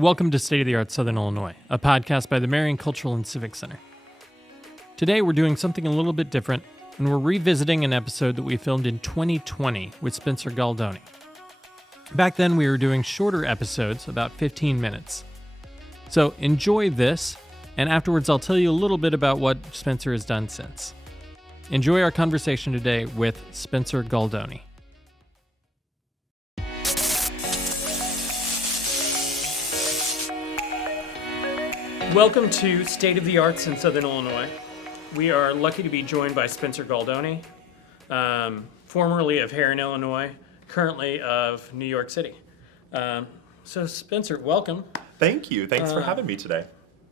Welcome to State of the Art Southern Illinois, a podcast by the Marion Cultural and Civic Center. Today we're doing something a little bit different, and we're revisiting an episode that we filmed in 2020 with Spencer Gualdoni. Back then we were doing shorter episodes, about 15 minutes. So enjoy this, and afterwards I'll tell you a little bit about what Spencer has done since. Enjoy our conversation today with Spencer Gualdoni. Welcome to State of the Arts in Southern Illinois. We are lucky to be joined by Spencer Gualdoni, formerly of Marion, Illinois, currently of New York City. So Spencer, welcome. Thank you. Thanks for having me today.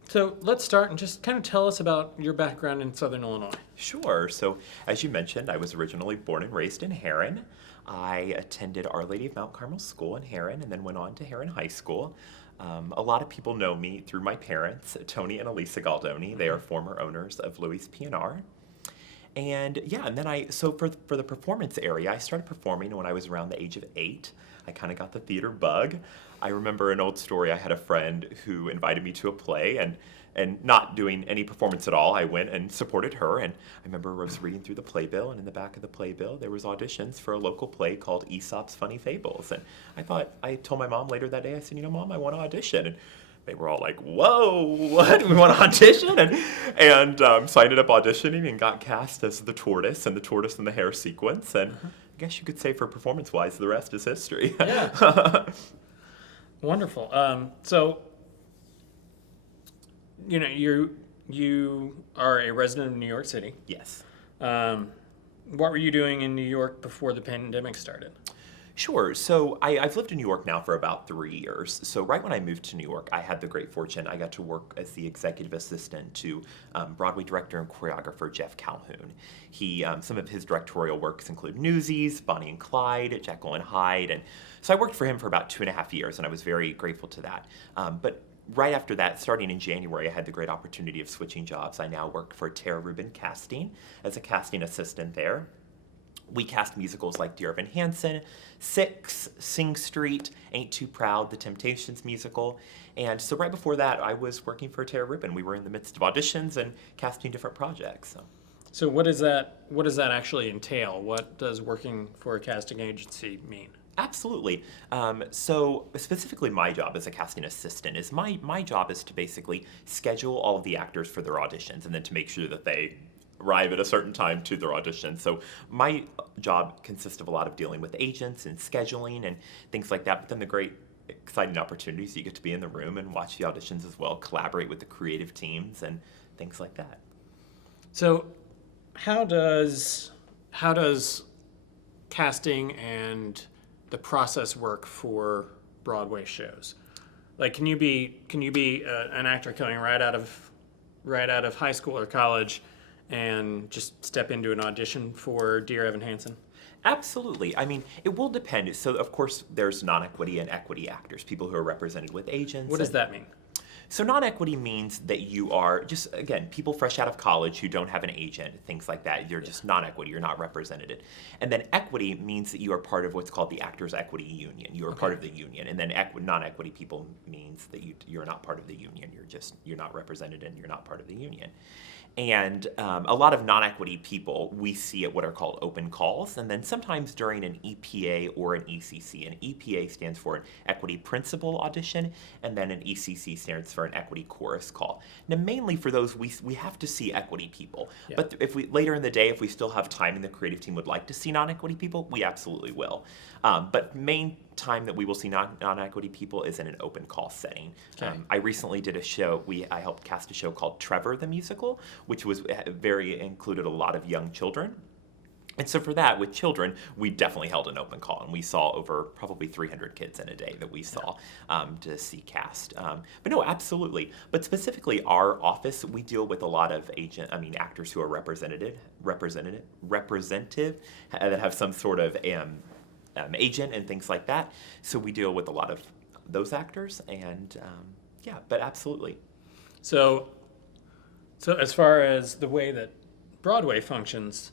So let's start and just kind of tell us about your background in Southern Illinois. Sure. So as you mentioned, I was originally born and raised in Marion. I attended Our Lady of Mount Carmel School in Marion and then went on to Marion High School. A lot of people know me through my parents, Tony and Elisa Gualdoni. They are former owners of Louis P&R. And then so for the performance area, I started performing when I was around the age of 8. I kind of got the theater bug. I remember an old story. I had a friend who invited me to a play, and not doing any performance at all, I went and supported her. And I remember I was reading through the playbill, and in the back of the playbill, there was auditions for a local play called Aesop's Funny Fables. And I told my mom later that day, I said, Mom, I want to audition. And they were all like, whoa, what? We want to audition? And so I ended up auditioning and got cast as the tortoise and the hair sequence. And I guess you could say for performance-wise, the rest is history. Yeah. Wonderful. So, you are a resident of New York City. Yes. What were you doing in New York before the pandemic started? Sure. So I've lived in New York now for about 3 years. So right when I moved to New York, I had the great fortune. I got to work as the executive assistant to Broadway director and choreographer Jeff Calhoun. Some of his directorial works include Newsies, Bonnie and Clyde, Jekyll and Hyde. And so I worked for him for about 2.5 years, and I was very grateful to that. But right after that, starting in January, I had the great opportunity of switching jobs. I now work for Tara Rubin Casting as a casting assistant there. We cast musicals like Dear Evan Hansen, Six, Sing Street, Ain't Too Proud, The Temptations musical. And so right before that, I was working for Tara Rubin. We were in the midst of auditions and casting different projects. So what does that actually entail? What does working for a casting agency mean? Absolutely. So specifically my job as a casting assistant is my job is to basically schedule all of the actors for their auditions and then to make sure that they arrive at a certain time to their audition. So my job consists of a lot of dealing with agents and scheduling and things like that, but then the great exciting opportunities, you get to be in the room and watch the auditions as well, collaborate with the creative teams and things like that. So how does casting and the process work for Broadway shows? Like, can you be an actor coming right out of high school or college and just step into an audition for Dear Evan Hansen? Absolutely. I mean, it will depend. So, of course, there's non-equity and equity actors, people who are represented with agents. What does that mean? So non-equity means that you are just, again, people fresh out of college who don't have an agent, things like that. You're just non-equity. You're not represented. And then equity means that you are part of what's called the Actors Equity Union. You are part of the union. And then non-equity people means that you're not part of the union. You're not represented and you're not part of the union. And a lot of non-equity people we see at what are called open calls, and then sometimes during an EPA or an ECC. An EPA stands for an Equity Principal Audition, and then an ECC stands for an Equity Chorus Call. Now, mainly for those, we have to see equity people. Yeah. But if we later in the day, if we still have time and the creative team would like to see non-equity people, we absolutely will. But main time that we will see non-equity people is in an open call setting. Okay. I recently did a show. I helped cast a show called Trevor the Musical, which was included a lot of young children. And so for that, with children, we definitely held an open call, and we saw over probably 300 kids in a day that we saw to see cast. But no, absolutely. But specifically, our office, we deal with a lot of actors who are representative that have some sort of agent and things like that. So we deal with a lot of those actors, and but absolutely. So as far as the way that Broadway functions,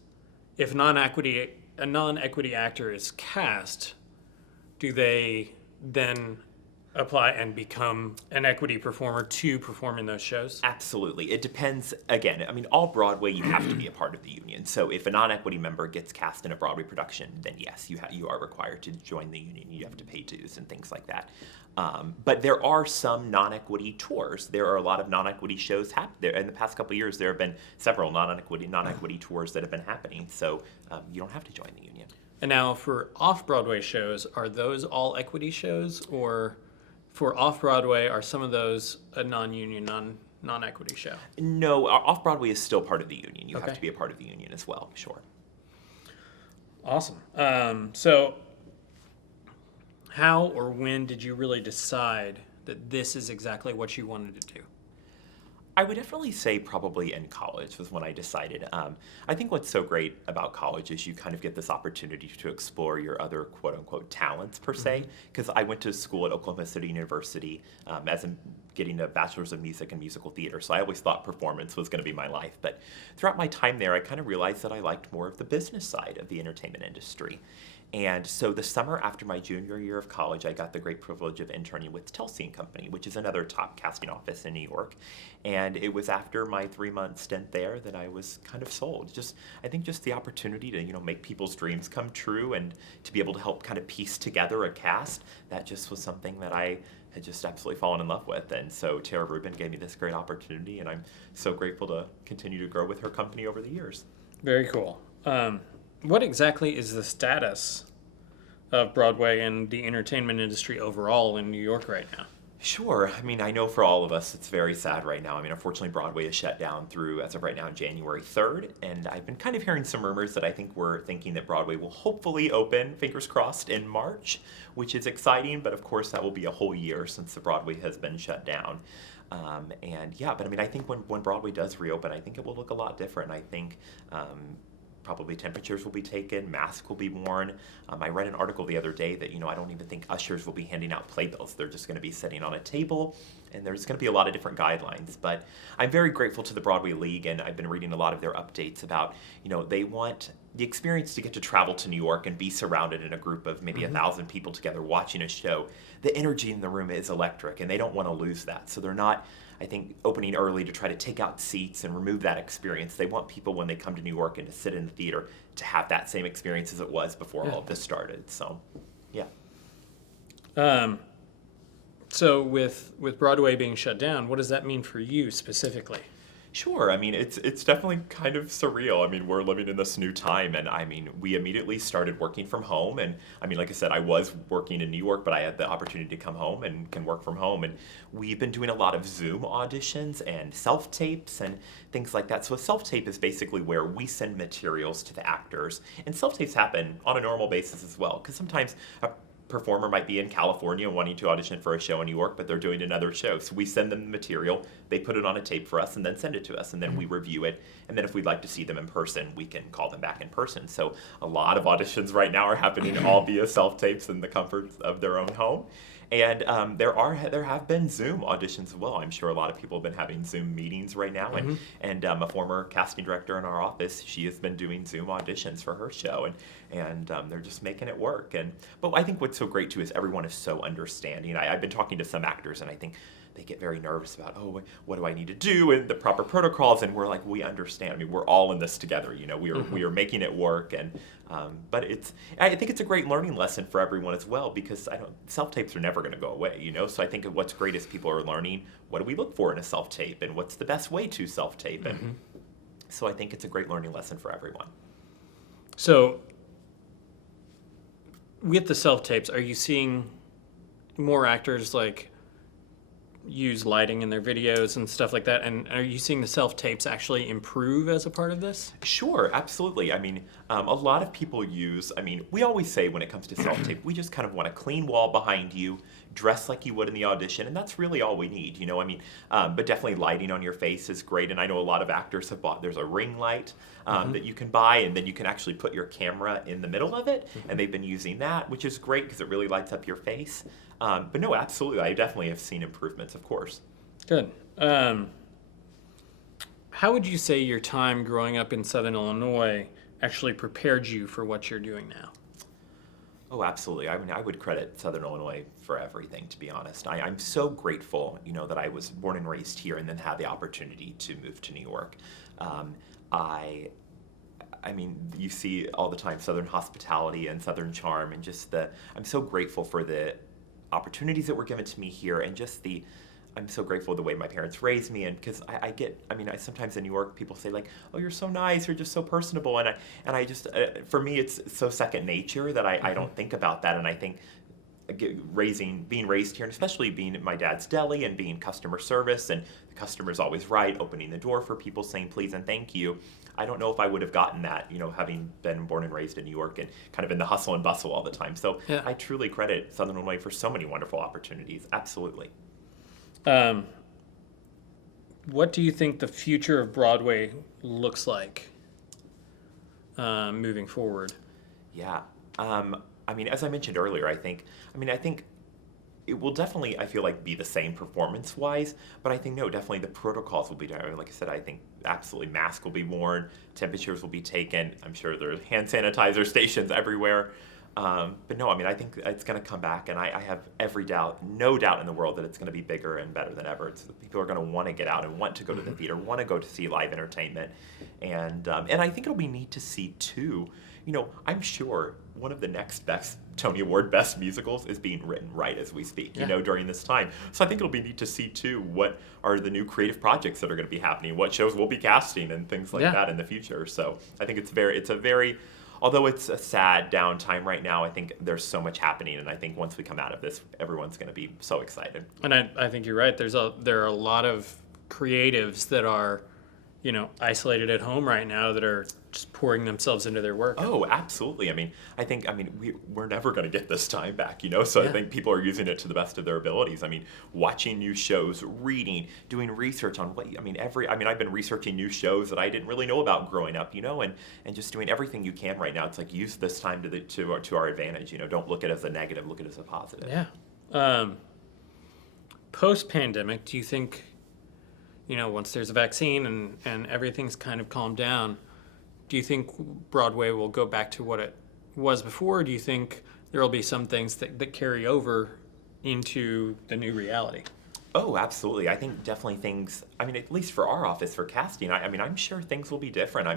if a non-equity actor is cast, do they then apply and become an equity performer to perform in those shows? Absolutely. It depends. Again, I mean, all Broadway, you have to be a part of the union. So if a non-equity member gets cast in a Broadway production, then yes, you are required to join the union. You have to pay dues and things like that. But there are some non-equity tours. There are a lot of non-equity shows there. In the past couple of years, there have been several non-equity tours that have been happening. So you don't have to join the union. And now for off-Broadway shows, are those all equity shows, or for off-Broadway, are some of those a non-union, non-equity show? No, off-Broadway is still part of the union. You Okay. have to be a part of the union as well, sure. Awesome. So how or when did you really decide that this is exactly what you wanted to do? I would definitely say probably in college was when I decided. I think what's so great about college is you kind of get this opportunity to explore your other quote-unquote talents per se, because I went to school at Oklahoma City University getting a bachelor's of music and musical theater, so I always thought performance was going to be my life. But throughout my time there, I kind of realized that I liked more of the business side of the entertainment industry. And so the summer after my junior year of college, I got the great privilege of interning with Telsey & Company, which is another top casting office in New York. And it was after my 3-month stint there that I was kind of sold. I think just the opportunity to, make people's dreams come true and to be able to help kind of piece together a cast, that just was something that I had just absolutely fallen in love with. And so Tara Rubin gave me this great opportunity, and I'm so grateful to continue to grow with her company over the years. Very cool. What exactly is the status of Broadway and the entertainment industry overall in New York right now? Sure. I mean, I know for all of us, it's very sad right now. I mean, unfortunately, Broadway is shut down through, as of right now, January 3rd. And I've been kind of hearing some rumors that I think we're thinking that Broadway will hopefully open, fingers crossed, in March, which is exciting. But of course, that will be a whole year since the Broadway has been shut down. But I mean, I think when Broadway does reopen, I think it will look a lot different. I think probably temperatures will be taken, masks will be worn. I read an article the other day that, I don't even think ushers will be handing out playbills. They're just going to be sitting on a table, and there's going to be a lot of different guidelines. But I'm very grateful to the Broadway League, and I've been reading a lot of their updates about, they want the experience to get to travel to New York and be surrounded in a group of maybe 1,000 people together watching a show. The energy in the room is electric, and they don't want to lose that. So they're not, I think, opening early to try to take out seats and remove that experience. They want people, when they come to New York and to sit in the theater, to have that same experience as it was before all of this started. So, yeah. So with Broadway being shut down, what does that mean for you specifically? Sure. I mean, it's definitely kind of surreal. I mean, we're living in this new time, and I mean, we immediately started working from home. And I mean, like I said, I was working in New York, but I had the opportunity to come home and can work from home. And we've been doing a lot of Zoom auditions and self-tapes and things like that. So a self-tape is basically where we send materials to the actors. And self-tapes happen on a normal basis as well, because sometimes a performer might be in California wanting to audition for a show in New York, but they're doing another show. So we send them the material, they put it on a tape for us, and then send it to us, and then we review it. And then if we'd like to see them in person, we can call them back in person. So a lot of auditions right now are happening all via self-tapes in the comfort of their own home. And there have been Zoom auditions as well. I'm sure a lot of people have been having Zoom meetings right now. And a former casting director in our office, she has been doing Zoom auditions for her show, and they're just making it work. But I think what's so great too is everyone is so understanding. I've been talking to some actors, and I think they get very nervous about, what do I need to do, and the proper protocols, and we're like, we understand. I mean, we're all in this together. We are making it work, but I think it's a great learning lesson for everyone as well, because self-tapes are never going to go away, So I think what's great is people are learning, what do we look for in a self-tape, and what's the best way to self-tape, and so I think it's a great learning lesson for everyone. So with the self-tapes, are you seeing more actors use lighting in their videos and stuff like that? And are you seeing the self-tapes actually improve as a part of this? Sure, absolutely. I mean, a lot of people we always say when it comes to self-tape, we just kind of want a clean wall behind you, dress like you would in the audition, and that's really all we need, but definitely lighting on your face is great. And I know a lot of actors have there's a ring light that you can buy, and then you can actually put your camera in the middle of it, and they've been using that, which is great because it really lights up your face. But no, absolutely, I definitely have seen improvements, of course. Good. How would you say your time growing up in Southern Illinois actually prepared you for what you're doing now? Oh, absolutely. I mean, I would credit Southern Illinois for everything, to be honest. I'm so grateful, that I was born and raised here and then had the opportunity to move to New York. I mean, you see all the time Southern hospitality and Southern charm, and I'm so grateful for the opportunities that were given to me here, and I'm so grateful the way my parents raised me, and because I sometimes in New York people say like, oh, you're so nice, you're just so personable, and I just, for me it's so second nature that I don't think about that, and I think being raised here, and especially being at my dad's deli and being customer service, and the customer's always right, opening the door for people, saying please and thank you. I don't know if I would have gotten that, having been born and raised in New York and kind of in the hustle and bustle all the time. So yeah. I truly credit Southern Illinois for so many wonderful opportunities. Absolutely. What do you think the future of Broadway looks like moving forward? Yeah. I mean, as I mentioned earlier, I think it will definitely, I feel like, be the same performance-wise, but I think, no, definitely the protocols will be different. Like I said, I think absolutely masks will be worn, temperatures will be taken. I'm sure there's hand sanitizer stations everywhere. But no, I mean, I think it's going to come back, and I have no doubt in the world that it's going to be bigger and better than ever. People are going to want to get out and want to go to the theater, want to go to see live entertainment, and I think it'll be neat to see too. I'm sure one of the next best Tony Award best musicals is being written right as we speak, during this time. So I think it'll be neat to see too what are the new creative projects that are going to be happening, what shows we'll be casting and things like that in the future. So I think although it's a sad downtime right now, I think there's so much happening, and I think once we come out of this, everyone's going to be so excited. And I think you're right. There are a lot of creatives that are, isolated at home right now that are just pouring themselves into their work. Oh, absolutely. I think we're never going to get this time back, So I think people are using it to the best of their abilities. Watching new shows, reading, doing research on I've been researching new shows that I didn't really know about growing up, and just doing everything you can right now. It's like use this time to our advantage, Don't look at it as a negative, look at it as a positive. Yeah. Post-pandemic, do you think, once there's a vaccine and everything's kind of calmed down, do you think Broadway will go back to what it was before, or do you think there will be some things that carry over into the new reality? Oh, absolutely. I think definitely things, at least for our office, for casting, I'm sure things will be different.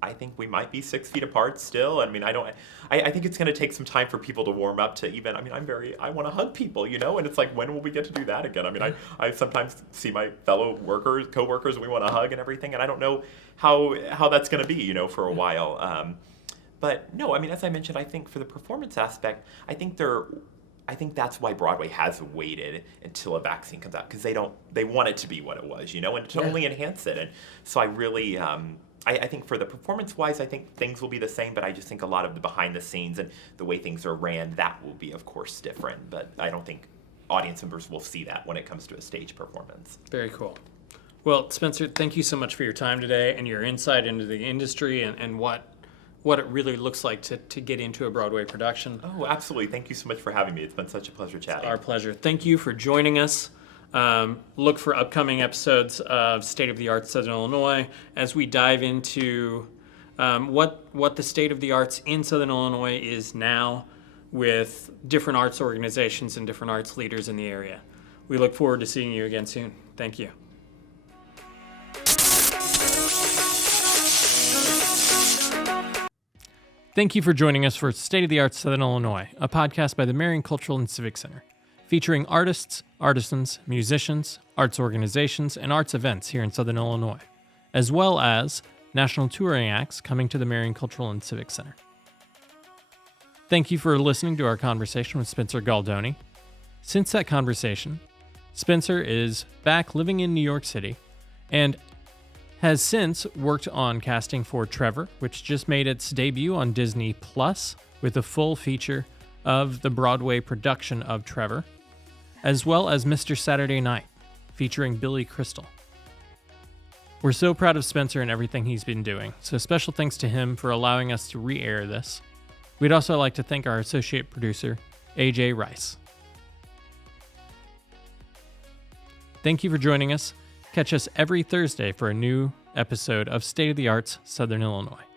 I think we might be 6 feet apart still. I think it's going to take some time for people to warm up to even, I want to hug people, and it's like, when will we get to do that again? I sometimes see my fellow co-workers, and we want to hug and everything, and I don't know how that's going to be, for a while. But no, as I mentioned, I think for the performance aspect, I think that's why Broadway has waited until a vaccine comes out, because they want it to be what it was, and to only enhance it. And so I really, I think for the performance-wise, I think things will be the same, but I just think a lot of the behind the scenes and the way things are ran, that will be, of course, different. But I don't think audience members will see that when it comes to a stage performance. Very cool. Well, Spencer, thank you so much for your time today and your insight into the industry and what it really looks like to get into a Broadway production. Oh, absolutely. Thank you so much for having me. It's been such a pleasure chatting. It's our pleasure. Thank you for joining us. Look for upcoming episodes of State of the Arts Southern Illinois as we dive into what the state of the arts in Southern Illinois is now with different arts organizations and different arts leaders in the area. We look forward to seeing you again soon. Thank you. Thank you for joining us for State of the Arts Southern Illinois, a podcast by the Marion Cultural and Civic Center, featuring artists, artisans, musicians, arts organizations, and arts events here in Southern Illinois, as well as national touring acts coming to the Marion Cultural and Civic Center. Thank you for listening to our conversation with Spencer Gualdoni. Since that conversation, Spencer is back living in New York City and has since worked on casting for Trevor, which just made its debut on Disney Plus with a full feature of the Broadway production of Trevor, as well as Mr. Saturday Night, featuring Billy Crystal. We're so proud of Spencer and everything he's been doing, so special thanks to him for allowing us to re-air this. We'd also like to thank our associate producer, AJ Rice. Thank you for joining us. Catch us every Thursday for a new episode of State of the Arts Southern Illinois.